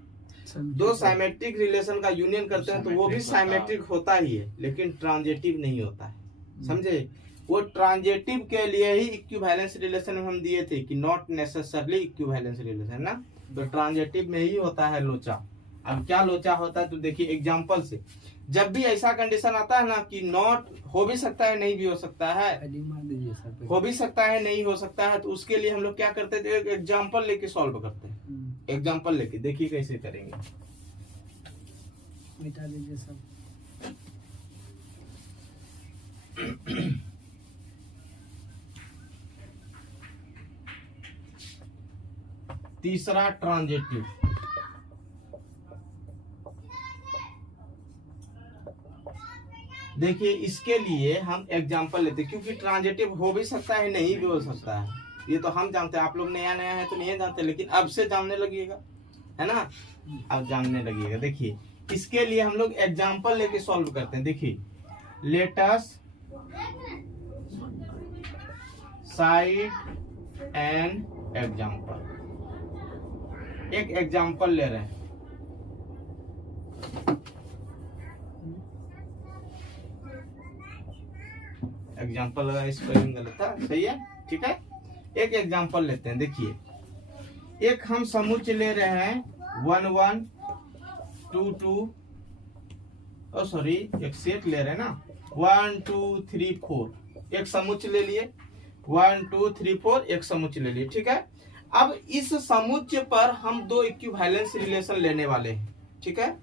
दो साइमेट्रिक रिलेशन का यूनियन करते हैं तो वो भी साइमेट्रिक होता ही है, लेकिन ट्रांजिटिव नहीं होता है, समझे। वो ट्रांजिटिव के लिए ही इक्विवेलेंस रिलेशन में हम दिए थे कि नॉट नेसेसरली इक्विवेलेंस रिलेशन ना, तो ट्रांजिटिव में ही होता है लोचा। अब क्या लोचा होता है, तो देखिए एग्जांपल से, जब भी ऐसा कंडीशन आता है ना कि नॉट हो भी सकता है नहीं भी हो सकता है, हो भी सकता है नहीं हो सकता है, तो उसके लिए हम लोग क्या करते हैं, एक एग्जांपल लेके सॉल्व करते हैं। एग्जांपल लेके देखिए कैसे करेंगे। मिटा दीजिए सब। तीसरा ट्रांजिटिव, देखिए इसके लिए हम एग्जांपल लेते हैं, क्योंकि ट्रांजिटिव हो भी सकता है नहीं भी हो सकता है, ये तो हम जानते हैं। आप लोग नया नया है तो नहीं जानते, लेकिन अब से जानने लगिएगा, है ना, अब जानने लगिएगा। देखिए इसके लिए हम लोग एग्जांपल लेके सॉल्व करते हैं। देखिए let us side an example, एक एग्जांपल ले रहे हैं। एग्जांपल लगा, स्पेलिंग गलत था, सही है, ठीक है। एक एग्जांपल लेते हैं। देखिए एक हम समुच्च ले रहे हैं 1 1 2 2, सॉरी एक सेट ले रहे हैं ना, 1 2 3 4, एक समुच्च ले लिए, 1 2 3 4 एक समुच्च ले लिए, ठीक है। अब इस समुच्च पर हम दो इक्विवेलेंस रिलेशन लेने वाले हैं, ठीक है,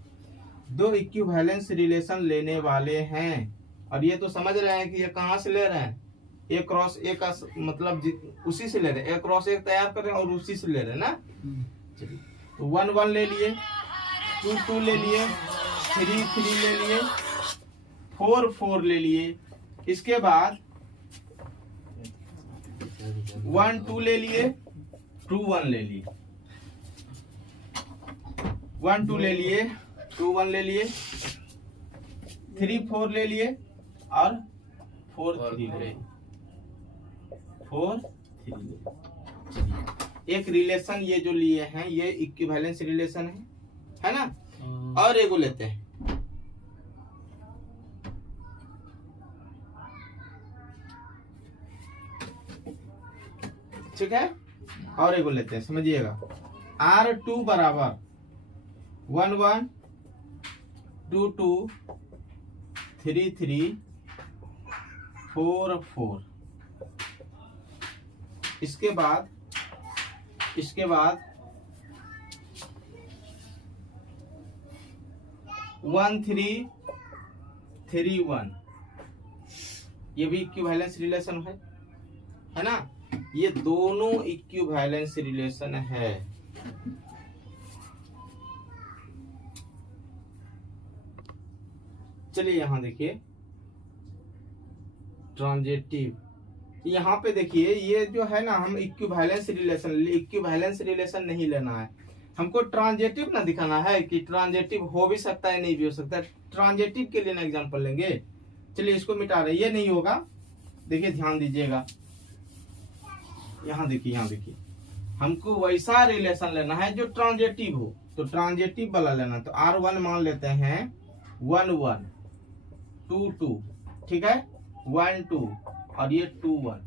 दो इक्विवेलेंस रिलेशन लेने वाले हैं। और ये तो समझ रहे हैं कि ये कहां से ले रहे हैं, एक क्रॉस एक का मतलब उसी से ले रहे हैं, एक क्रॉस एक तैयार कर रहे हैं और उसी से ले रहे हैं ना। चलिए तो 1 1 ले लिए, 2 2 ले लिए, 3 3 ले लिए, 4 4 ले लिए। इसके बाद 1 2 ले लिए, 2 1 ले लिए, 1 2 ले लिए, 2 1 ले लिए, 3 4 ले लिए और 4 3 ले लिए, 4 3 ले लिए। एक रिलेशन ये जो लिए हैं ये इक्विवेलेंस रिलेशन है ना। और एगो लेते हैं, ठीक है, और एगो लेते हैं, समझिएगा। R2 बराबर 1 1 2 2 3 3 4 4। इसके बाद 1 3 3 1, ये भी इक्विवेलेंस रिलेशन है ना। ये दोनों इक्विवेलेंस रिलेशन है। चलिए यहां देखिए ट्रांजिटिव, यहाँ पे देखिए ये जो है ना, हम इक्विवेलेंस रिलेशन नहीं लेना है, हमको ट्रांजेटिव ना दिखाना है कि ट्रांजेटिव हो भी सकता है नहीं भी हो सकता है। ट्रांजेटिव के लिए ना एग्जांपल लेंगे। चलिए इसको मिटा रहे, ये नहीं होगा। देखिए ध्यान दीजिएगा, यहाँ देखिए, यहाँ देखिए, हमको वैसा रिलेशन लेना है जो ट्रांजेटिव हो, तो ट्रांजेटिव वाला लेना। तो R1 मान लेते हैं 1 1 2 2, ठीक है, 1 2 और ये 2 1।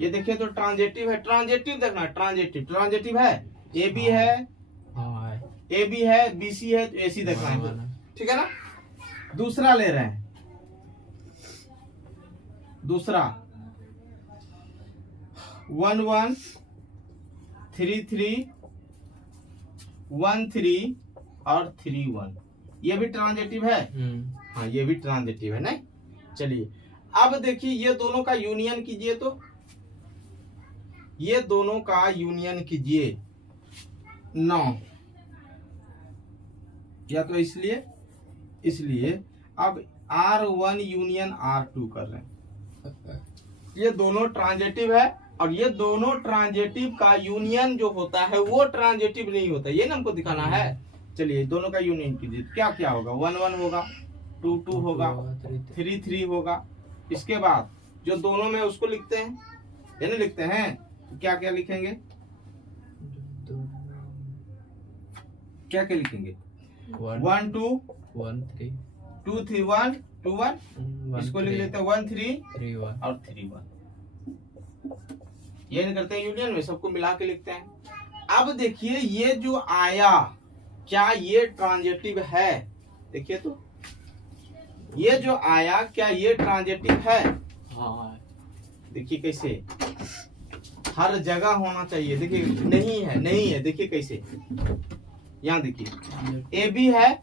ये देखिए तो ट्रांजेटिव है। ट्रांजेटिव देखना, ट्रांजेटिव ट्रांजेटिव है। ए बी है, ए बी है, बी सी है, तो ए सी देखना है, ठीक है ना। दूसरा ले रहे हैं, दूसरा 1 1 3 3 1 3 और 3 1। ये भी ट्रांजेटिव है। हाँ ये भी ट्रांजेटिव है नहीं। चलिए अब देखिए ये दोनों का यूनियन कीजिए, तो ये दोनों का यूनियन कीजिए 9, या तो इसलिए अब R1 यूनियन R2 कर रहे हैं। ये दोनों ट्रांजेटिव है और ये दोनों ट्रांजेटिव का यूनियन जो होता है वो ट्रांजेटिव नहीं होता, ये ना हमको दिखाना है। चलिए दोनों का यूनियन कीजिए, क्या क्या होगा, 1 1 होगा, 2 2 होगा, 3 3 होगा। इसके बाद जो दोनों में उसको लिखते हैं, ये नहीं लिखते हैं, तो क्या क्या लिखेंगे, क्या क्या लिखेंगे, 1 2 1 3 2 3 1 2 1। इसको लिख लेते हैं 1 3 3 1 और 3 1। ये नहीं करते हैं यूनियन में, सबको मिला के लिखते हैं। अब देखिए ये जो आया, क्या ये ट्रांजेटिव है, देखिए तो ये जो आया क्या ये ट्रांजेटिव है। हाँ देखिए कैसे हर जगह होना चाहिए। देखिए नहीं है, नहीं है, देखिए कैसे, यहाँ देखिए ए बी है,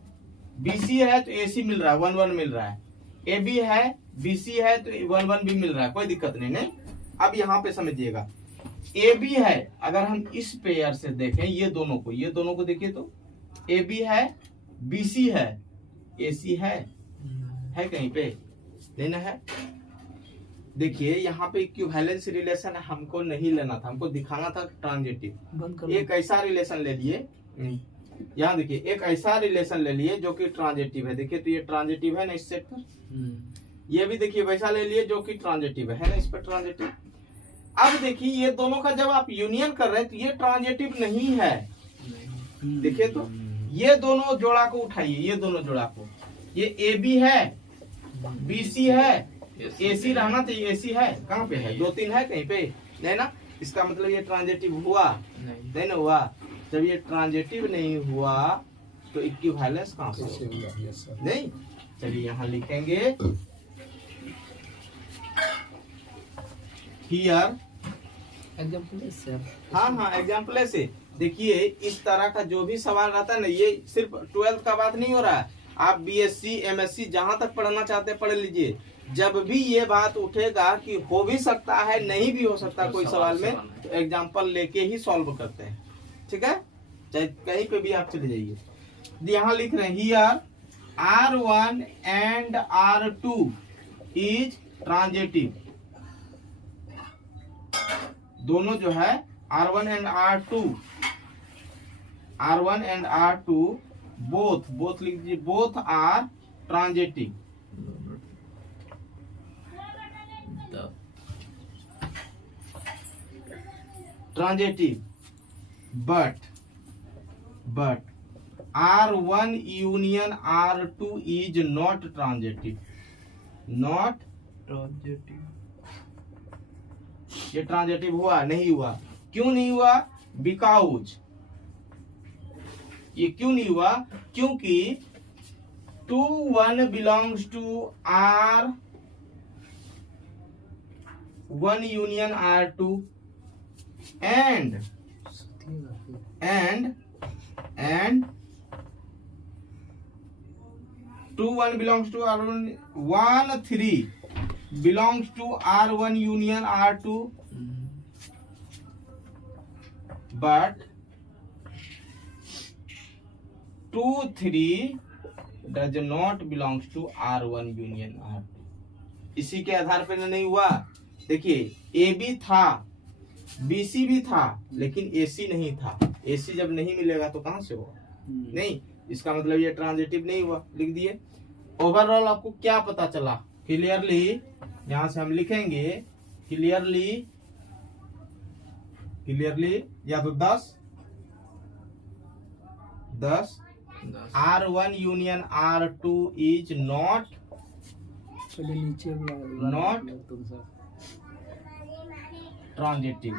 बी सी है तो ए सी मिल रहा है, 1 1 मिल रहा है। ए बी है, बी सी है तो 1 1 भी मिल रहा है, कोई दिक्कत नहीं। नहीं अब यहाँ पे समझिएगा, ए बी है, अगर हम इस पेयर से देखें ये दोनों को देखिए तो ए बी है, बी सी है, ए सी है कहीं पे नहीं ना है। देखिए यहाँ पे इक्विवेलेंस रिलेशन हमको नहीं लेना था, हमको दिखाना था ट्रांजेटिव। एक ऐसा रिलेशन ले लिए, यहाँ देखिए एक ऐसा रिलेशन ले लिए जो कि ट्रांजेटिव है। देखिए तो ये ट्रांजेटिव है ना इस सेट पर। ये भी देखिए वैसा ले लिए जो कि ट्रांजेटिव है ना इस पर ट्रांजेटिव। अब देखिए ये दोनों का जब आप यूनियन कर रहे हैं तो ये ट्रांजेटिव नहीं है। देखिए तो ये दोनों जोड़ा को उठाइए, ये दोनों जोड़ा को, ये ए बी है, बी सी है, ए सी रहना चाहिए, ए सी है कहाँ पे है, 2 3 है कहीं पे नहीं ना। इसका मतलब ये ट्रांजेटिव हुआ नहीं ना हुआ। जब ये ट्रांजेटिव नहीं हुआ तो इक्विवेलेंस कहाँ से होगा, नहीं। चलिए यहाँ लिखेंगे हियर एग्जांपल। हाँ एग्जाम्पल ऐसे। देखिए इस तरह का जो भी सवाल रहता है ना, ये सिर्फ 12th का बात नहीं हो रहा है, आप बीएससी एमएससी जहां तक पढ़ना चाहते हैं पढ़ लीजिए। जब भी ये बात उठेगा कि हो भी सकता है नहीं भी हो सकता कोई सवाल में, तो एग्जाम्पल लेके ही सॉल्व करते हैं, ठीक है। चाहे कहीं पे भी आप चले जाइए। यहाँ लिख रहे हैं here R1 and R2 is transitive. दोनों जो है R1 एंड R2 बोथ लिख दीजिए, both are transitive. But R1 union R2 is not transitive. Not transitive. ये ट्रांजेटिव हुआ नहीं हुआ, क्यों नहीं हुआ, बिकॉज ये क्यों नहीं हुआ, क्योंकि 2 1 belongs to R1 union R2 and 2 1 belongs to R1, 1 3 belongs to R1 union R2, but 2 3 does not belongs to R1 union R2। इसी के आधार पर नहीं हुआ। देखिए ए बी था, बी सी भी था, लेकिन ए सी नहीं था। AC जब नहीं मिलेगा तो कहाँ से होगा, नहीं, इसका मतलब ये ट्रांजिटिव नहीं हुआ, लिख दिए। ओवरऑल आपको क्या पता चला, क्लियरली यहां से हम लिखेंगे क्लियरली या तो 10 R1 union R2 is not पहले नीचे Not तुम सब ट्रांजिटिव।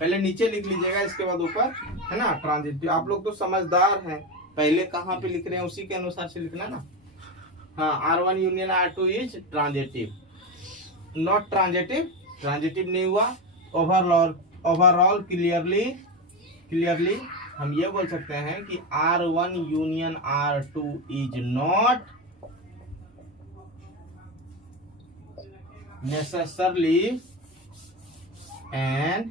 पहले नीचे लिख लीजिएगा, इसके बाद ऊपर, है ना, ट्रांजिटिव। आप लोग तो समझदार हैं, पहले कहाँ पे लिख रहे हैं उसी के अनुसार से लिखना ना। हाँ, R1 union R2 is transitive, not transitive, transitive नहीं हुआ। ओवरऑल क्लियरली हम ये बोल सकते हैं कि R1 union R2 is not necessarily an